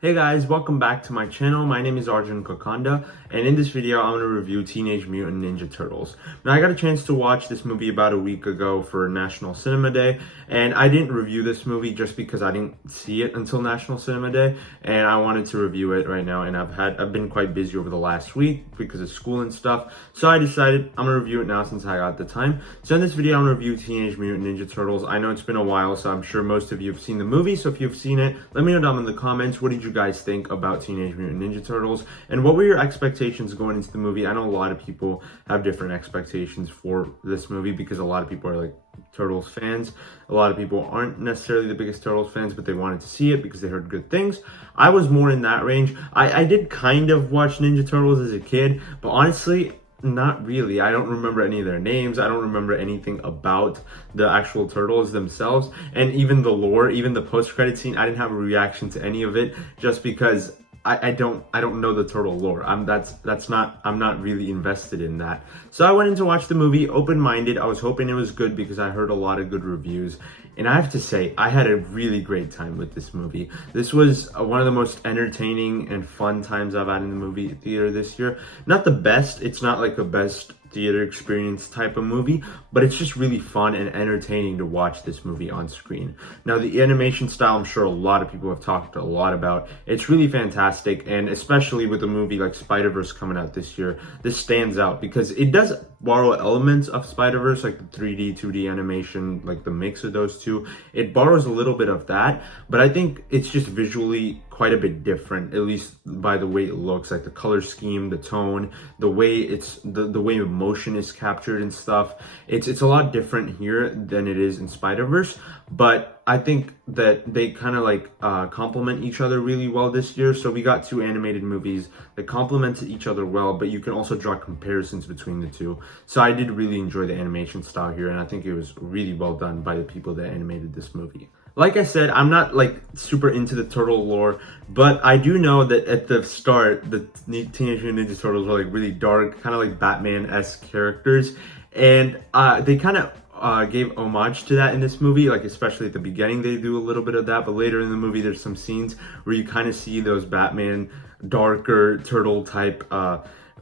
Hey guys, welcome back to my channel. My name is Arjun, and in this video I'm going to review Teenage Mutant Ninja Turtles. Now I got a chance to watch this movie about a week ago for National Cinema Day, and I didn't review this movie just because I didn't see it until National Cinema Day, and I wanted to review it right now, and I've been quite busy over the last week because of school and stuff, so I decided I'm going to review it now since I got the time. So in this video I'm going to review Teenage Mutant Ninja Turtles. I know it's been a while, so I'm sure most of you have seen the movie, so if you've seen it, let me know down in the comments, what did you guys think about Teenage Mutant Ninja Turtles, and what were your expectations going into the movie? I know a lot of people have different expectations for this movie because a lot of people are like Turtles fans. A lot of people aren't necessarily the biggest Turtles fans, but they wanted to see it because they heard good things. I was more in that range. I did kind of watch Ninja Turtles as a kid, but honestly, not really. I don't remember any of their names. I don't remember anything about the actual turtles themselves, and even the lore, even the post-credit scene, I didn't have a reaction to any of it just because I don't know the turtle lore. I'm not really invested in that. So I went in to watch the movie open-minded. I was hoping it was good because I heard a lot of good reviews. And I have to say, I had a really great time with this movie. This was one of the most entertaining and fun times I've had in the movie theater this year. Not the best, it's not like a best theater experience type of movie, but it's just really fun and entertaining to watch this movie on screen. Now, the animation style, I'm sure a lot of people have talked a lot about. It's really fantastic, and especially with a movie like Spider-Verse coming out this year, this stands out because it does borrow elements of Spider-Verse, like the 3D, 2D animation, like the mix of those two. It borrows a little bit of that, but I think it's just visually quite a bit different, at least by the way it looks, like the color scheme, the tone, the way the way emotion is captured and stuff. It's a lot different here than it is in Spider-Verse, but I think that they kind of like complement each other really well this year. So we got two animated movies that complemented each other well, but you can also draw comparisons between the two. So I did really enjoy the animation style here, and I think it was really well done by the people that animated this movie. Like I said, I'm not like super into the turtle lore, but I do know that at the start, the Teenage Mutant Ninja Turtles were like really dark, kind of like Batman-esque characters, and they kind of gave homage to that in this movie. Like especially at the beginning, they do a little bit of that, but later in the movie, there's some scenes where you kind of see those Batman darker turtle type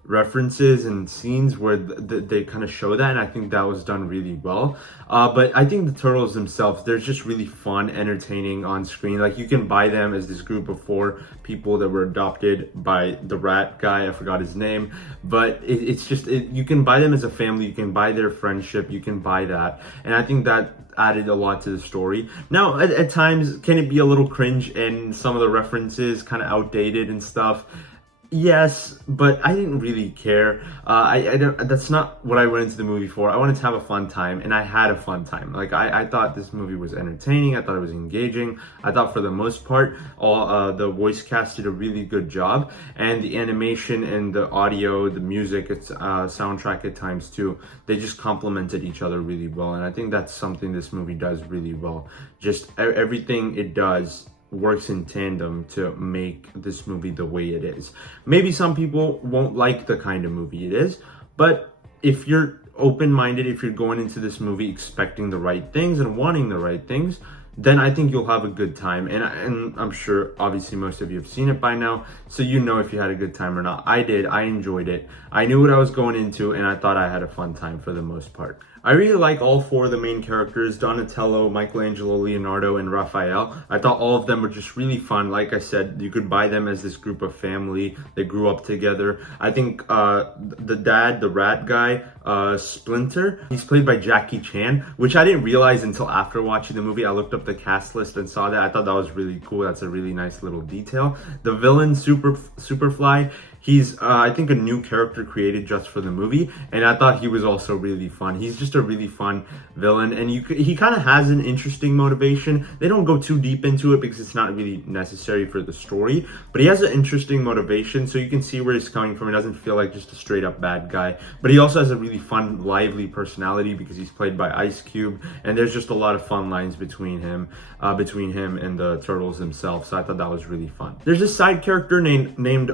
references and scenes where they kind of show that, and I think that was done really well. But I think the turtles themselves, they're just really fun, entertaining on screen. Like you can buy them as this group of 4 people that were adopted by the rat guy, I forgot his name, but it's just you can buy them as a family, you can buy their friendship, you can buy that, and I think that added a lot to the story. Now at times, can it be a little cringe and some of the references kind of outdated and stuff? Yes, but I didn't really care. I don't. That's not what I went into the movie for. I wanted to have a fun time, and I had a fun time. Like I thought this movie was entertaining. I thought it was engaging. I thought for the most part, all the voice cast did a really good job, and the animation and the audio, the music, its soundtrack at times too. They just complemented each other really well, and I think that's something this movie does really well. Just everything it does works in tandem to make this movie the way it is. Maybe some people won't like the kind of movie it is, but if you're open-minded, if you're going into this movie expecting the right things and wanting the right things, then I think you'll have a good time. And I'm sure obviously most of you have seen it by now, so you know if you had a good time or not. I did. I enjoyed it. I knew what I was going into, and I thought I had a fun time for the most part. I really like all 4 of the main characters, Donatello, Michelangelo, Leonardo, and Raphael. I thought all of them were just really fun. Like I said, you could buy them as this group of family. They grew up together. I think the dad, the rat guy, Splinter, he's played by Jackie Chan, which I didn't realize until after watching the movie. I looked up the cast list and saw that. I thought that was really cool. That's a really nice little detail. The villain, Superfly, he's I think a new character created just for the movie, and I thought he was also really fun. He's just a really fun villain, and he kind of has an interesting motivation. They don't go too deep into it because it's not really necessary for the story, but he has an interesting motivation, so you can see where he's coming from. It doesn't feel like just a straight up bad guy, but he also has a really fun, lively personality because he's played by Ice Cube, and there's just a lot of fun lines between him and the turtles themselves. So I thought that was really fun. There's a side character named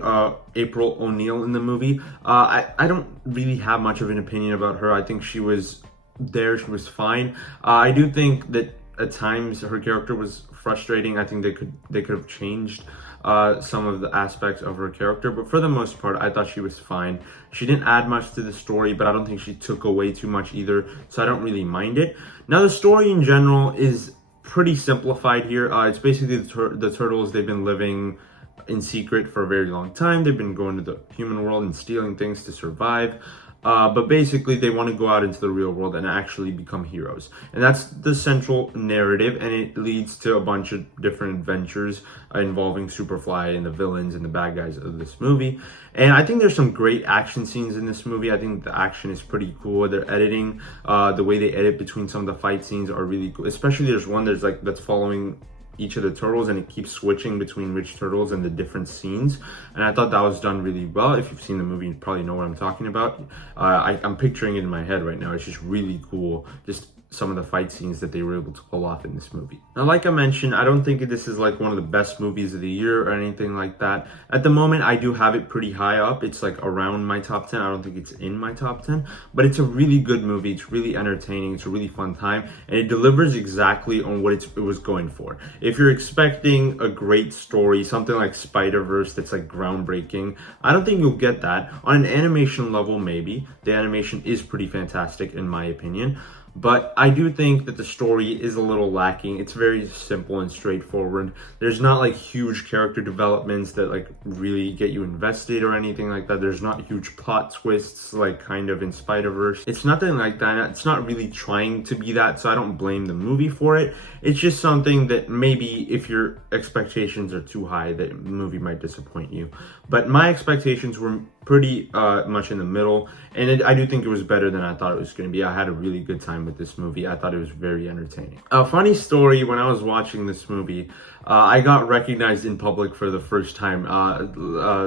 April O'Neil in the movie. I don't really have much of an opinion about her. I think she was fine. I do think that at times her character was frustrating. I think they could have changed some of the aspects of her character, but for the most part, I thought she was fine. She didn't add much to the story, but I don't think she took away too much either, so I don't really mind it. Now, the story in general is pretty simplified here. It's basically the turtles. They've been living in secret for a very long time. They've been going to the human world and stealing things to survive. But basically, they want to go out into the real world and actually become heroes. And that's the central narrative, and it leads to a bunch of different adventures involving Superfly and the villains and the bad guys of this movie. And I think there's some great action scenes in this movie. I think the action is pretty cool. Their editing, the way they edit between some of the fight scenes are really cool. Especially there's one that's following each of the turtles, and it keeps switching between which turtles and the different scenes, and I thought that was done really well. If you've seen the movie, you probably know what I'm talking about. I'm picturing it in my head right now. It's just really cool, just some of the fight scenes that they were able to pull off in this movie. Now, like I mentioned, I don't think this is like one of the best movies of the year or anything like that. At the moment, I do have it pretty high up. It's like around my top 10. I don't think it's in my top 10, but it's a really good movie. It's really entertaining. It's a really fun time, and it delivers exactly on what it was going for. If you're expecting a great story, something like Spider-Verse that's like groundbreaking, I don't think you'll get that. On an animation level, maybe. The animation is pretty fantastic in my opinion. But I do think that the story is a little lacking. It's very simple and straightforward. There's not like huge character developments that like really get you invested or anything like that. There's not huge plot twists like kind of in Spider-Verse. It's nothing like that. It's not really trying to be that, so I don't blame the movie for it. It's just something that maybe if your expectations are too high, the movie might disappoint you. But my expectations were pretty much in the middle, and I do think it was better than I thought it was going to be. I had a really good time with this movie. I thought it was very entertaining. A funny story, when I was watching this movie, I got recognized in public for the first time.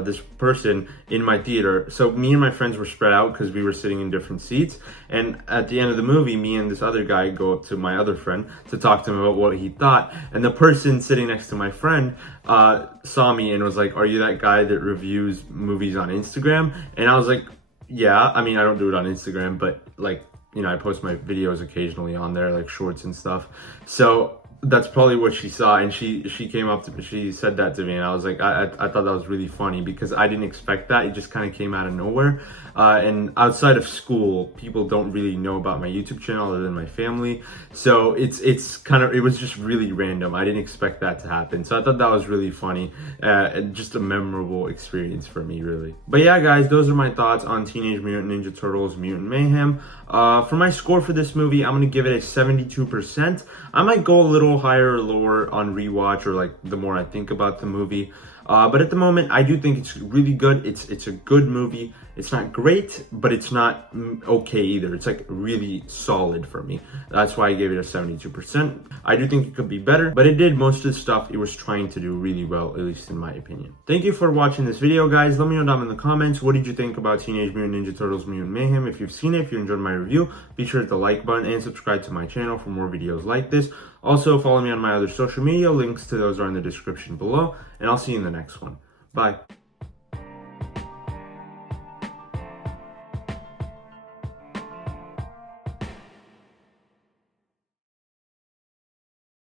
This person in my theater, so me and my friends were spread out because we were sitting in different seats, and at the end of the movie, me and this other guy go up to my other friend to talk to him about what he thought, and the person sitting next to my friend saw me and was like, "Are you that guy that reviews movies on Instagram?" And I was like, "Yeah, I mean, I don't do it on Instagram, but like, you know, I post my videos occasionally on there, like shorts and stuff." So that's probably what she saw, and she came up to me, she said that to me, and I was like, I thought that was really funny because I didn't expect that. It just kind of came out of nowhere. And outside of school, people don't really know about my YouTube channel other than my family, so it was just really random. I didn't expect that to happen, so I thought that was really funny, and just a memorable experience for me, really. But yeah, guys, those are my thoughts on Teenage Mutant Ninja Turtles Mutant Mayhem. For my score for this movie, I'm gonna give it a 72%. I might go a little higher or lower on rewatch, or like the more I think about the movie. But at the moment, I do think it's really good. It's a good movie. It's not great, but it's not okay either. It's like really solid for me. That's why I gave it a 72%. I do think it could be better, but it did most of the stuff it was trying to do really well, at least in my opinion. Thank you for watching this video, guys. Let me know down in the comments, what did you think about Teenage Mutant Ninja Turtles Mutant Mayhem? If you've seen it, if you enjoyed my review, be sure to hit the like button and subscribe to my channel for more videos like this. Also, follow me on my other social media. Links to those are in the description below, and I'll see you in the next one. Bye.